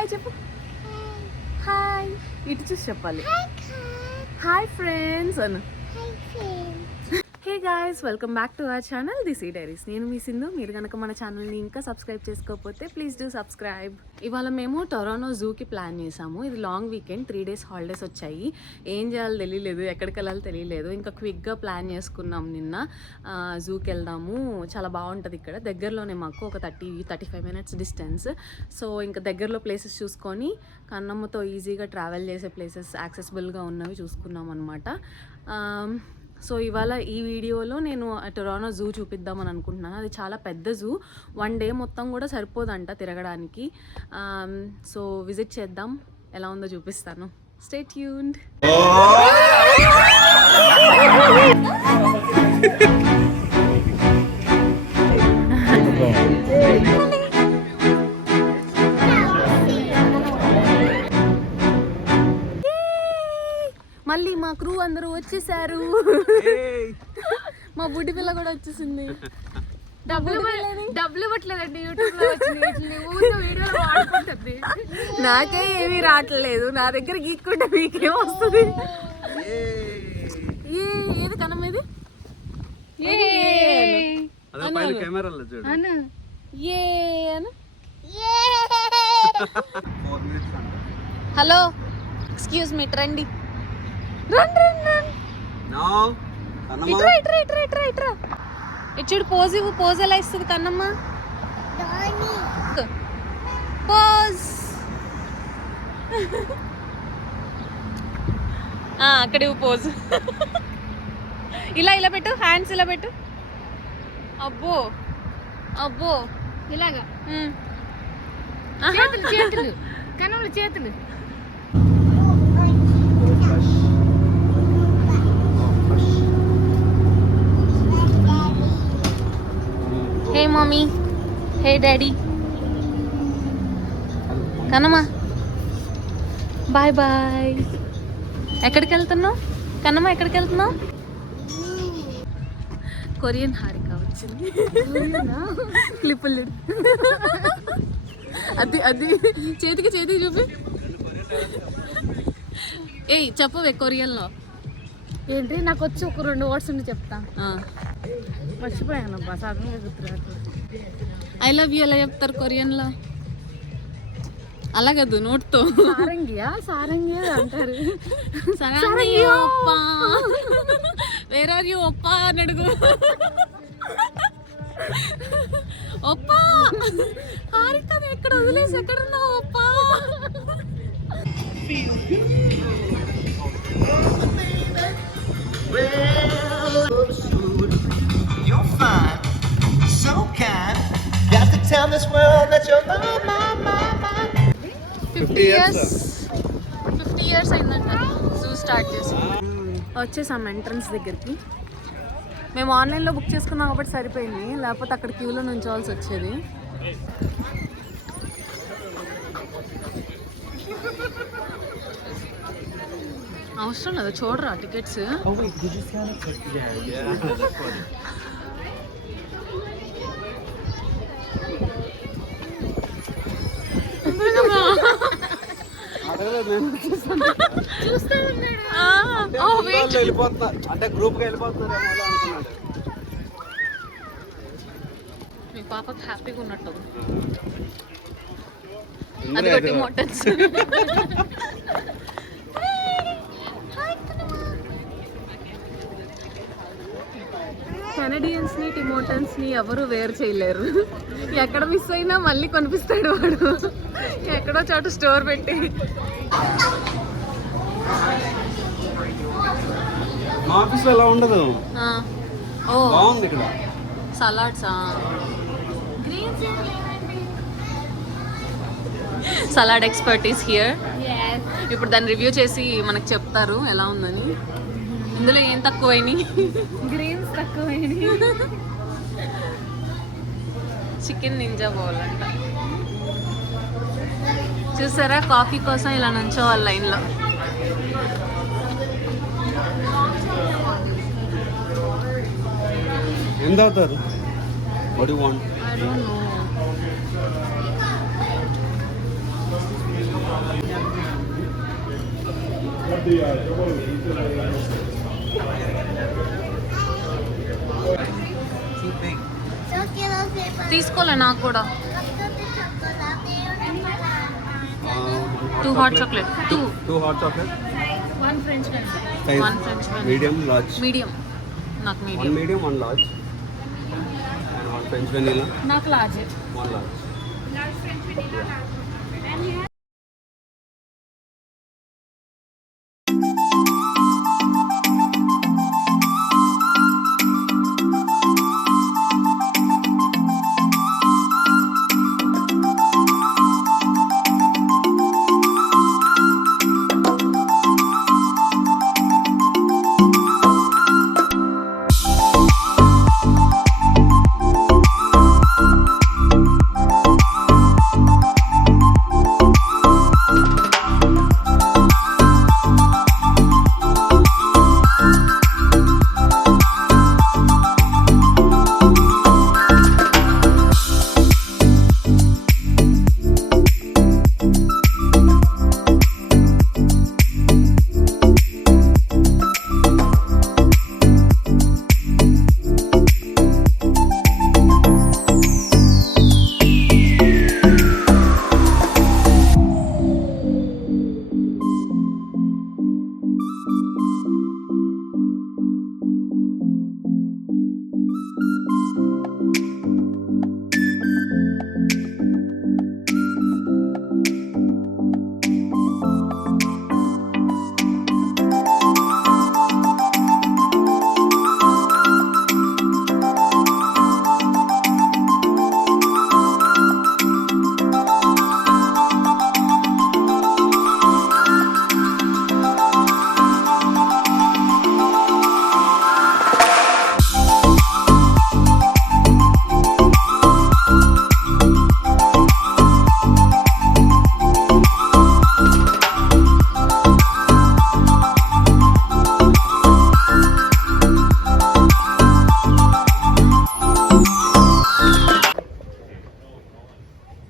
Hi చెప్పు. Hi ఇటు చూసి చెప్పాలి. Hi friends Anu. Hey guys, welcome back to our channel the sea diaries. నేను మీ సింధు. మీరు కనుక మన ఛానల్ని ఇంకా సబ్స్క్రైబ్ చేసుకోకపోతే ప్లీజ్ డూ సబ్స్క్రైబ్. ఇవాళ మేము టొరానో జూకి ప్లాన్ చేసాము. ఇది లాంగ్ వీకెండ్, 3 days హాలిడేస్ వచ్చాయి. ఏం చేయాలో తెలియలేదు, ఎక్కడికి వెళ్ళాలో తెలియలేదు. ఇంకా క్విక్గా ప్లాన్ చేసుకున్నాం. నిన్న జూకి వెళ్దాము, చాలా బాగుంటుంది ఇక్కడ దగ్గరలోనే, మాకు ఒక 30-35 minutes డిస్టెన్స్. సో ఇంకా దగ్గరలో ప్లేసెస్ చూసుకొని కన్నమ్మతో ఈజీగా ట్రావెల్ చేసే ప్లేసెస్ యాక్సెసిబుల్గా ఉన్నవి చూసుకున్నాం అనమాట. సో ఇవాళ ఈ వీడియోలో నేను టొరానో జూ చూపిద్దామని అనుకుంటున్నాను. అది చాలా పెద్ద జూ, 1 day మొత్తం కూడా సరిపోదంట తిరగడానికి. సో విజిట్ చేద్దాం, ఎలా ఉందో చూపిస్తాను. Stay tuned. మళ్ళీ మా క్రూ అందరూ వచ్చేసారు. మా బుడ్డి పిల్ల కూడా వచ్చేసింది. డబ్బులు ఇవ్వట్లేదండి, యూట్యూబ్ లో వీడియో. నాకే ఏమీ రావట్లేదు, నా దగ్గర గీక్కుంటే మీకేం వస్తుంది? ఏది కనం ఇది? హలో, ఎక్స్క్యూజ్ మీ, రండి. ఇచ్చుడు పోజ్ ఇవ్వు. పోజ్ ఎలా ఇస్తుంది కన్నమ్మ? పోజ్. అక్కడ ఇవ్వు పోజ్. ఇలా ఇలా పెట్టు, హ్యాండ్స్ ఇలా పెట్టు. అబ్బో అబ్బో, ఇలాగా చేతులు చేతులు కన్నులు చేతులు. Hey mummy, hey daddy. Kannamma bye bye. ఎక్కడికి వెళ్తున్నావు కన్నమ్మ? ఎక్కడికి వెళ్తున్నావు? కొరియన్ హారిక వచ్చింది. క్లిప్పులు అది అది చేతికి చూపి. ఏయ్ చెప్పవే కొరియన్లో. ఏంటి, నాకు వచ్చి ఒక 2 words ఉండి చెప్తా. మర్చిపోయాను అబ్బా, సడన్గా గుర్తురాదు. ఐ లవ్ యూ ఎలా చెప్తారు కొరియన్లో? అలాగదు, నోట్తో. సారంగియా అంటారు. వేర్ ఆర్ యూ ఒప్పా అని అడుగు. ఒప్పా హారిక ఎక్కడ వదిలేసి ఎక్కడున్నావు ఒప్పా? You're fine, so kind. Got to tell this world that you're my. 50 years అయిందంట జూ స్టార్ట్ చేసి. వచ్చేసాం ఎంట్రన్స్ దగ్గరికి. మేము ఆన్లైన్లో బుక్ చేసుకున్నాం కాబట్టి సరిపోయింది, లేకపోతే అక్కడ క్యూలో నుంచోవాల్సి వచ్చేది. అవసరం లేదు, చూడరా టికెట్స్. అంటే గ్రూప్ గా వెళ్ళిపోతున్నారు. మీ పాపకి హ్యాపీగా ఉన్నట్టు. అది ఒకటి మోటన్స్. కెనడియన్స్ ని టిమోటన్స్ ని ఎవరు వేరు చేయలేరు. ఎక్కడ మిస్ అయినా మళ్ళీ కొనిపిస్తాడు వాడు, ఎక్కడో చోట స్టోర్ పెట్టి. మా ఆఫీస్ లో ఎలా ఉండదు. బాగుంది ఇక్కడ salads. Salad expert is here. ఇప్పుడు దాన్ని రివ్యూ చేసి మనకు చెప్తారు ఎలా ఉందని. ఇందులో ఏం తక్కువైనాయి? గ్రీన్స్ తక్కువైనాయి. చికెన్ నింజా పోవాలంట. చూసారా, కాఫీ కోసం ఇలా నుంచోవాలి లైన్లో. ఎంత అవుతారు? What do you want? I don't know. తీసుకోలే నాకు కూడా 2 hot chocolate 2 hot chocolate. 1 French fry. Size 1 French vanilla. medium, large. Medium నాకు 1 medium medium, 1 large. And 1 French vanilla, నాకు లార్జ్ 1 large.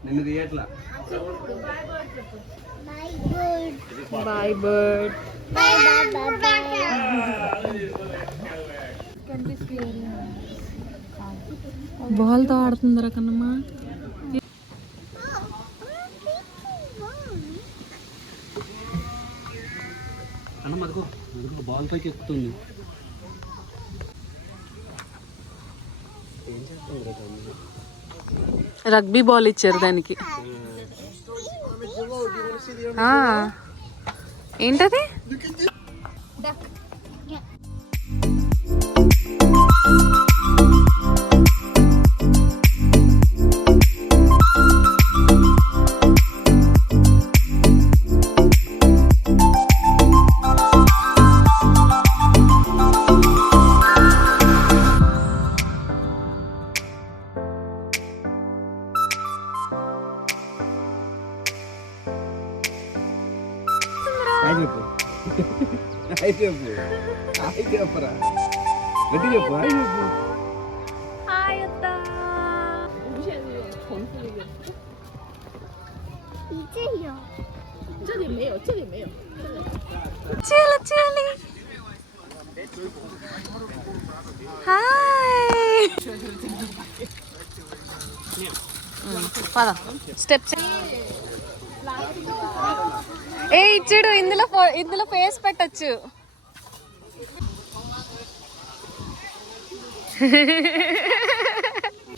నిన్ను తీయట్లా. బాయ్ బర్డ్ బాల్తో ఆడుతుందరా కన్నమ్మా. అన్న మధుకో బాల్ పైకి ఎక్కుతుంది. ఏం చేస్తుంది? రగ్బీ బాల్ ఇచ్చారు దానికి. ఏంటది? చెప్పు చెప్పరా గట్టి చెప్పు చెప్పు. పద స్టెప్స్. ఏ ఇచ్చాడు, ఇందులో ఫేస్ పెట్టచ్చు.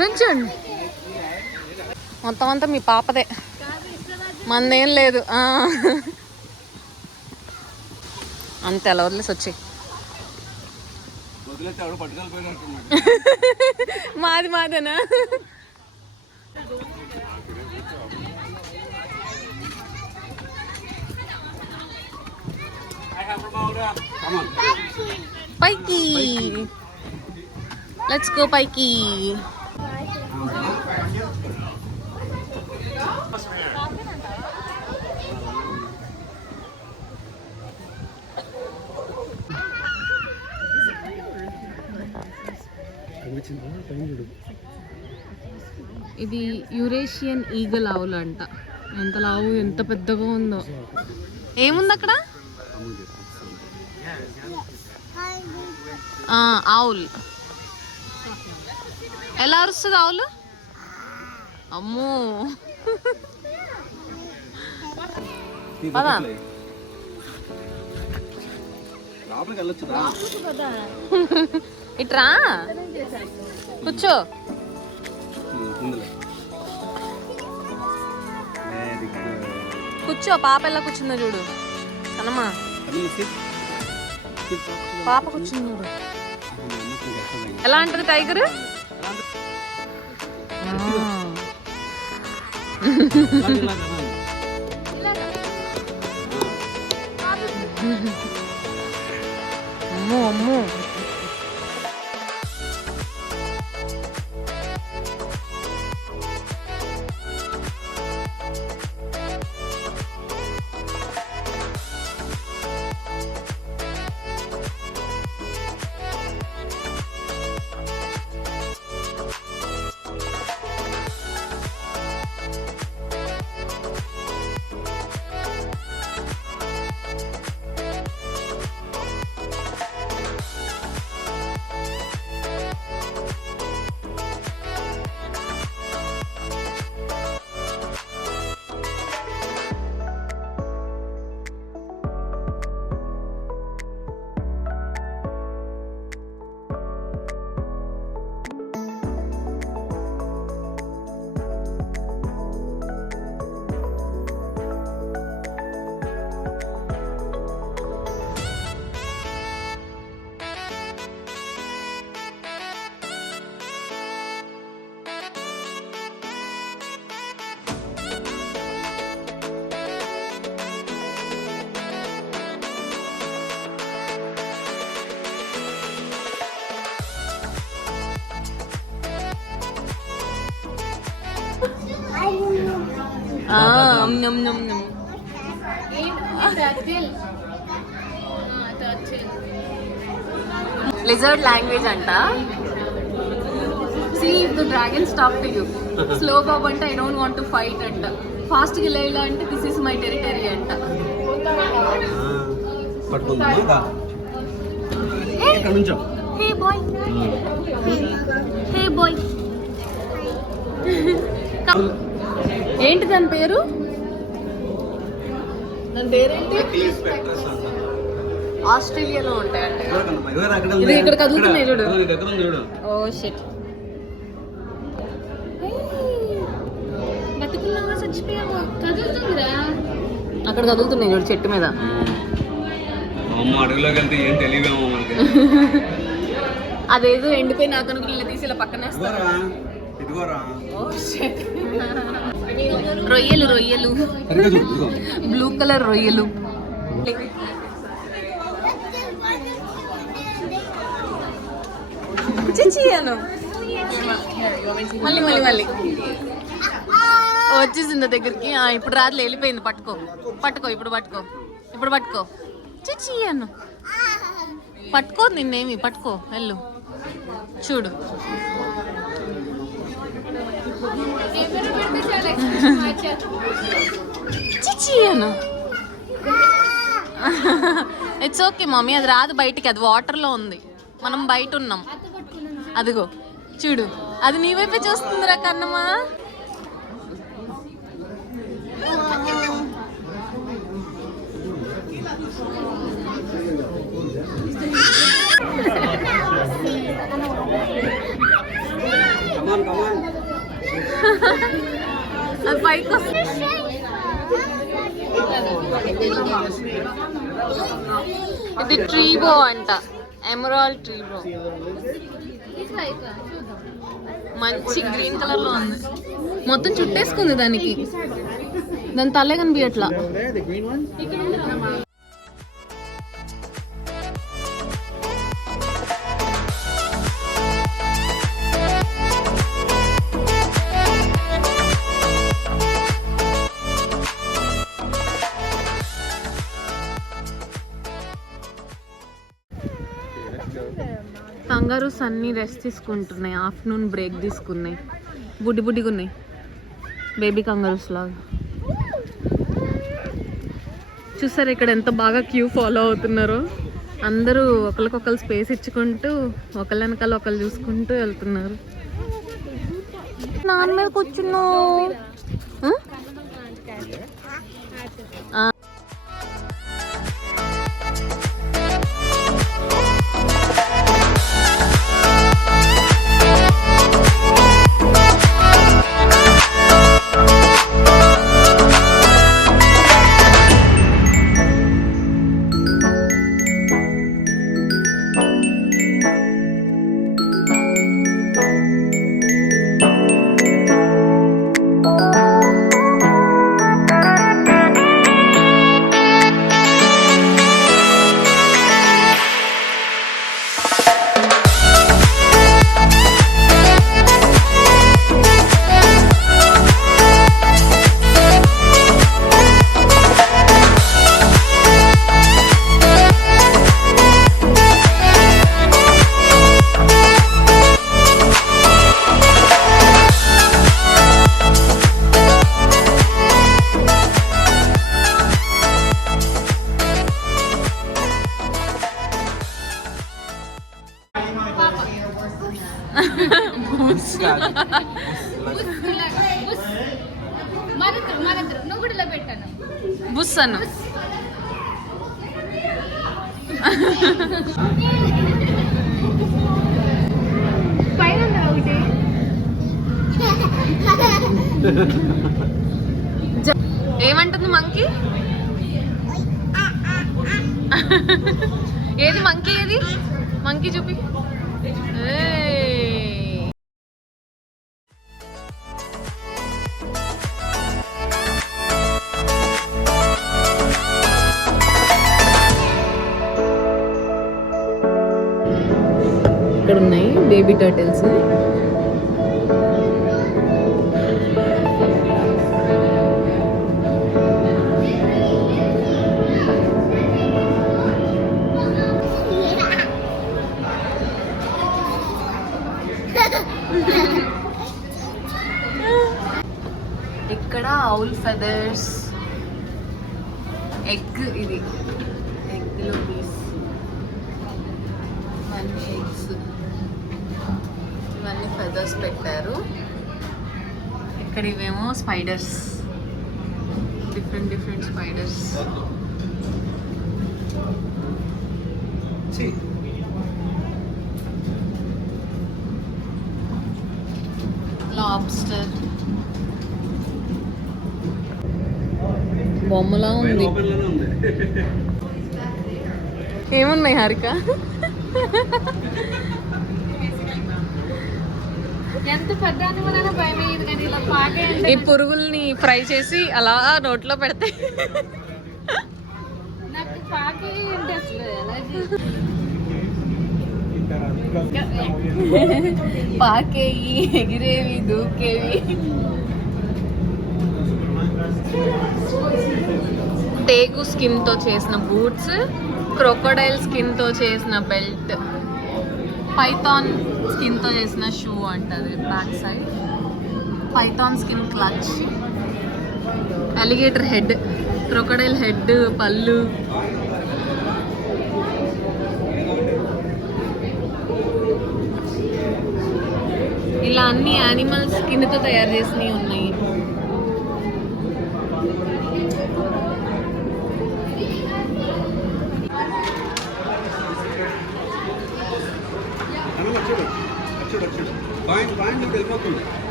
నుంచండి. మొత్తం అంతా మీ పాపదే, మందేం లేదు. అంతే అలా వదిలేసి వచ్చి. మాదేనా? పైకి లెట్స్ గో పైకి. ఇది యురేషియన్ ఈగల్ ఆవులు అంట. ఎంత లావు, ఎంత పెద్దగా ఉందో. ఏముంది అక్కడ? ఆవులు ఎలా అరుస్తుంది ఆవులు? అమ్మో పదా లోపలికి వెళ్ళొచ్చుదా? ఇట్రా కూర్చో. Very good. కూర్చో. పాప ఎలా కూర్చుందో చూడు కనమ్మా. పాప కూర్చుంది చూడు. ఎలా అంటది టైగర్? అమ్మో అమ్మో. Lizard language anta. See, if the dragon stop to you, slow bob anta, I don't want to fight anta. Fast గా లేలా అంటే this is my territory అంట. పట్టుకుందా? ఇక్కడ నుంచో. Hey boy. Hey boy. ఏంటి దాని పేరు? దాని పేరేంటి? ఆస్ట్రేలియాలో ఉంటాయంట. ఇది ఇక్కడ కదులుతున్నాయి చూడు. Oh shit. బతుకున్నావా చచ్చిపోయావా? కదులుతుందిరా. అక్కడ కదులుతున్నాయి చూడు చెట్టు మీద. అడవిలోకి వెళ్తే ఏం తెలియవేమో మనకి. అదేదో ఎండిపోయి నాకు అనుకుని తీసి ఇలా పక్కన రొయ్యలు రొయ్యలు బ్లూ కలర్ రొయ్యలు. చిచ్చియాను మళ్ళీ మళ్ళీ మళ్ళీ వచ్చేసింది దగ్గరికి. ఇప్పుడు రాదులే, వెళ్ళిపోయింది. పట్టుకో పట్టుకో ఇప్పుడు పట్టుకో ఇప్పుడు పట్టుకో. చిచ్చియాను పట్టుకో. నిన్నేమి పట్టుకో. వెళ్ళు చూడు. చిచ్చియాను. ఇట్స్ ఓకే మమ్మీ, అది రాదు బయటికి. అది వాటర్లో ఉంది, మనం బయట ఉన్నాం. అదిగో చూడు, అది నీ వైపే చూస్తుందిరా కన్నమ్మా. అది పైకి వస్తుంది. ఇది ట్రీబో అంట, ఎమరాల్డ్ ట్రీబో. మంచి గ్రీన్ కలర్ లో ఉంది. మొత్తం చుట్టేసుకుంది దానికి. దాని తలే కనిపించట్లా. కంగారూస్ అన్నీ రెస్ట్ తీసుకుంటున్నాయి. ఆఫ్టర్నూన్ బ్రేక్ తీసుకున్నాయి. బుడ్డి బుడ్డిగా ఉన్నాయి బేబీ కంగారూస్ లాగా. చూసారు ఇక్కడ ఎంత బాగా క్యూ ఫాలో అవుతున్నారో. అందరూ ఒకరికొకరు స్పేస్ ఇచ్చుకుంటూ ఒకళ్ళ వెనకాల ఒకళ్ళు చూసుకుంటూ వెళ్తున్నారు. నాన్న మీద కూర్చున్నావు. నువ్వు కూడా ఇలా పెట్టాను. బుస్ అను. ఏమంటుంది మంకీ? ఏది మంకీ? ఏది మంకీ చూపి. ఇక్కడ ఉన్నాయి బేబీ టర్టిల్స్. ఇక్కడ ఔల్ ఫెదర్స్, ఎగ్, ఇది ఎగ్లో పీస్, ఇవన్నీ ఎగ్స్, ఇవన్నీ ఫెదర్స్ పెట్టారు. ఇక్కడ ఇవేమో స్పైడర్స్, డిఫరెంట్ స్పైడర్స్. లాబ్స్టర్ బొమ్మలా ఉంది. ఏమున్నాయి హారిక? ఎంత పెద్ద అనిమల్ భయం అయ్యేది కానీ ఇలా పాకే. ఈ పురుగుల్ని ఫ్రై చేసి అలా నోట్లో పెడితే నాకు పాకే ఇంట్రెస్ట్ పాకేవి, ఎగిరేవి, దూకేవి. టేగు స్కిన్ తో చేసిన బూట్స్, క్రొకోడైల్ స్కిన్ తో చేసిన బెల్ట్, పైథాన్ స్కిన్ తో చేసిన షూ అంటది back side, Python skin clutch, alligator head, crocodile head, పళ్ళు. ఇలా అన్ని యానిమల్స్ స్కిన్తో తయారు చేసినవి ఉన్నాయి.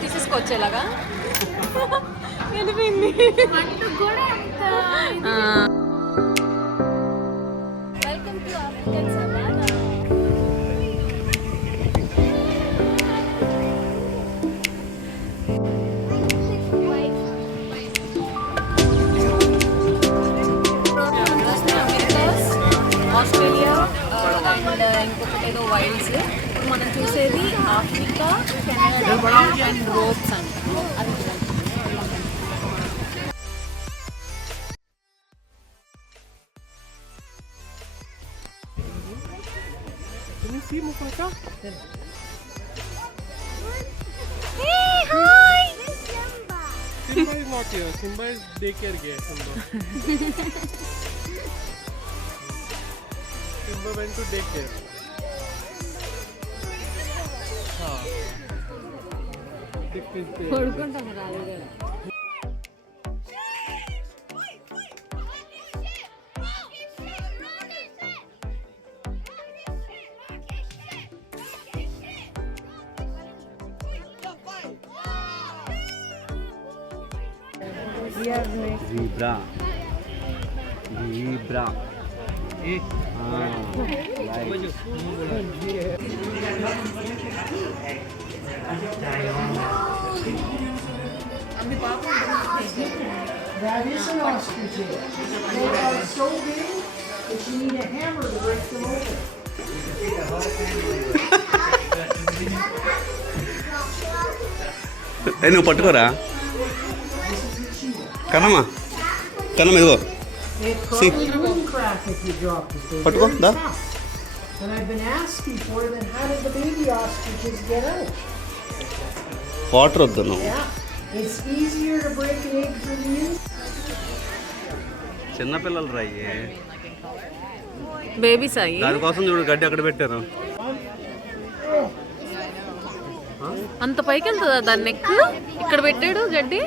తీసేసుకొచ్చేలాగా వెళ్ళిపోయింది. Welcome to African savanna. Australia and ఇంకొకటి ఏదో వైల్డ్స్. మనం చూసేది ఆఫ్రికా, కెనడా అండ్ రోప్స్ అంట. అది Can you see Mufasa? Simba is not here. Simba is daycare gate. Simba went to daycare. పడుకుంటాం రాదు కదా. Zebra. Zebra. That is an ostrich egg. They are so big that you need a hammer to break them open. నువ్వు పట్టుకోరా కనమ్మా కనమ్మ ఇదిగో It probably wouldn't crack if you dropped it. They're Patuko, very da. tough. And I've been asked before, then how did the baby ostriches get out? Water వద్దు నువ్వు Yeah, it's easier to break an egg for the inside. చిన్నపిల్లలు రాయి babies అయ్యి దానికోసం చూడు గడ్డి అక్కడ పెట్టారు అంత పైకి వెళ్తుందా దాని నెక్ ఇక్కడ పెట్టాడు గడ్డి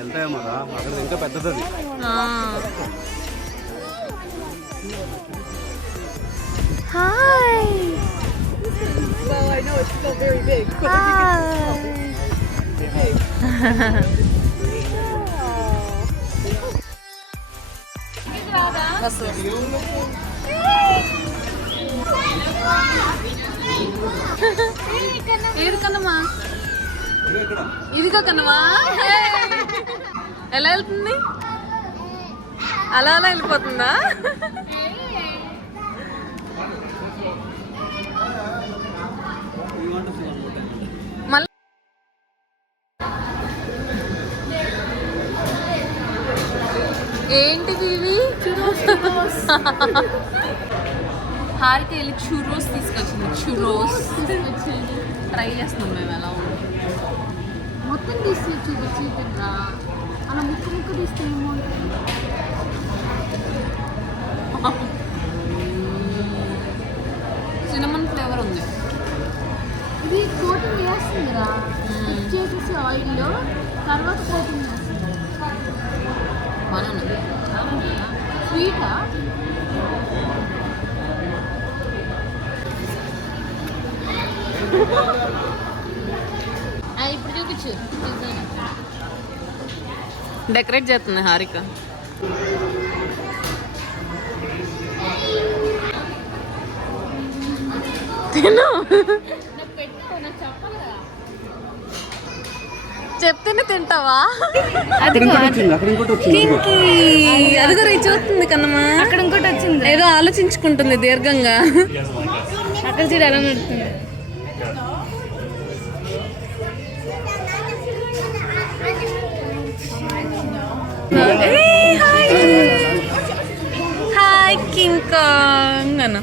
వెళ్తాయేమో అక్కడ ఇంకా పెద్దది హాయ్ ఏడు కన్నమా ఇదిగో కన్నమా ఎలా వెళ్తుంది అలా అలా వెళ్ళిపోతుందా మళ్ళీ ఏంటిది ఇవి హారిక వెళ్ళి చురోస్ తీసుకొచ్చింది చురోస్ ట్రై చేస్తున్నాం మేము ఎలా ఉంది మొత్తం తీసి చూపించరా అలా ముక్క ముక్క తీస్తే ఏమవుతుంది సినమన్ ఫ్లేవర్ ఉంది ఇది కోటింగ్ వేస్తుందిరా చేసేసి ఆయిల్లో తర్వాత కోటింగ్ వేస్తుంది బాగానే ఉంది స్వీటా ఇప్పుడు చూపించు డెకరేట్ చేస్తుంది హారిక తిను చెప్తేనే తింటావా పింకీ అది కూడా చూస్తుంది కన్నమ్మా అక్కడ ఇంకోటి వచ్చింది ఏదో ఆలోచించుకుంటుంది దీర్ఘంగా అక్కడ చూడు ఎలా నడుస్తుంది హాయ్ కింగ్ కాంగ్ అన్న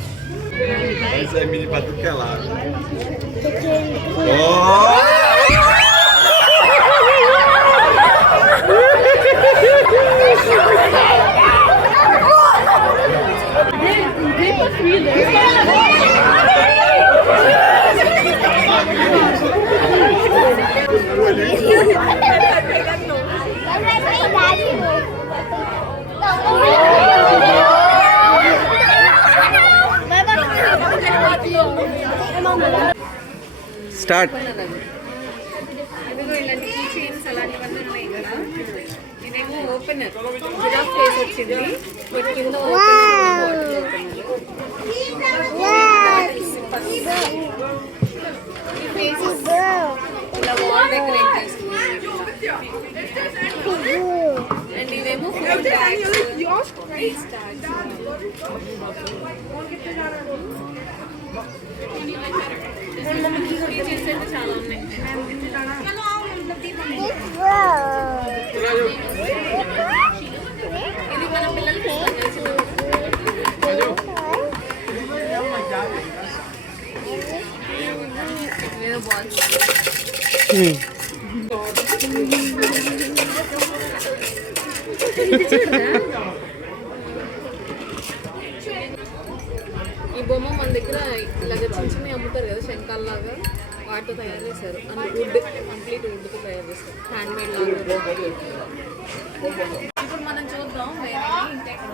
స్టార్ట్ ఇదిగో ఇలాంటి కీ చైన్స్ అలాంటివన్నీ ఉన్నాయి ఇక్కడ ఇదేమో ఓపెనర్ జిరాఫ్ ఫేస్ వచ్చింది బట్ కింద ఇలా వాల్ డెకరేట్ చేసుకున్నాం అండ్ ఇదేమో ఫుడ్ బ్యాగ్స్ చాలా ఉన్నాయి ఇది మన పిల్లలకి ఏదో బాల్స్ ఈ బొమ్మ మన దగ్గర ఇలాగ చిన్న చిన్నవి అమ్ముతారు కదా శంఖాల్లాగా వాటితో తయారు చేశారు అంటే వుడ్ కంప్లీట్ వుడ్తో తయారు చేస్తారు హ్యాండ్ మేడ్ లాగా. ఇప్పుడు మనం చూద్దాం వేరే ఇంకా ఇక్కడ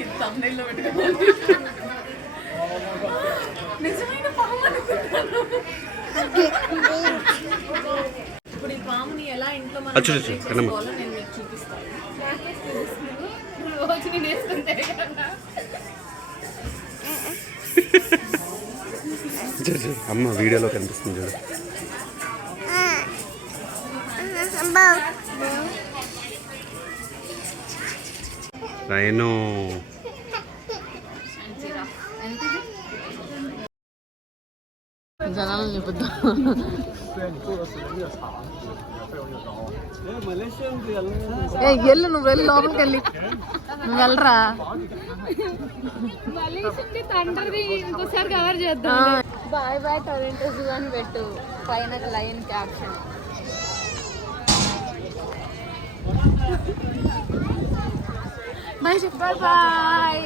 ఇది thumbnail-లో పెట్టుకోవాలి. నిజమైన పాము అనుకుంటాను. ఇప్పుడు ఈ పాముని ఎలా ఇంట్లో మనం చేసుకోవాలో నేను మీకు చూపిస్తాను. రోజు నేను వేసుకుంటే అమ్మ వీడియోలో కనిపిస్తుంది చూడు. రైనో జనాలు చెబుతా ఎల్లు నువ్వు వెళ్ళి లోపలికి వెళ్ళి నువ్వు వెళ్ళరా. ఇంకోసారి కవర్ చేద్దాం. బాయ్ బాయ్ టొరంటో జూ అని పెట్టు పైన లైన్ క్యాప్షన్. Bye bye.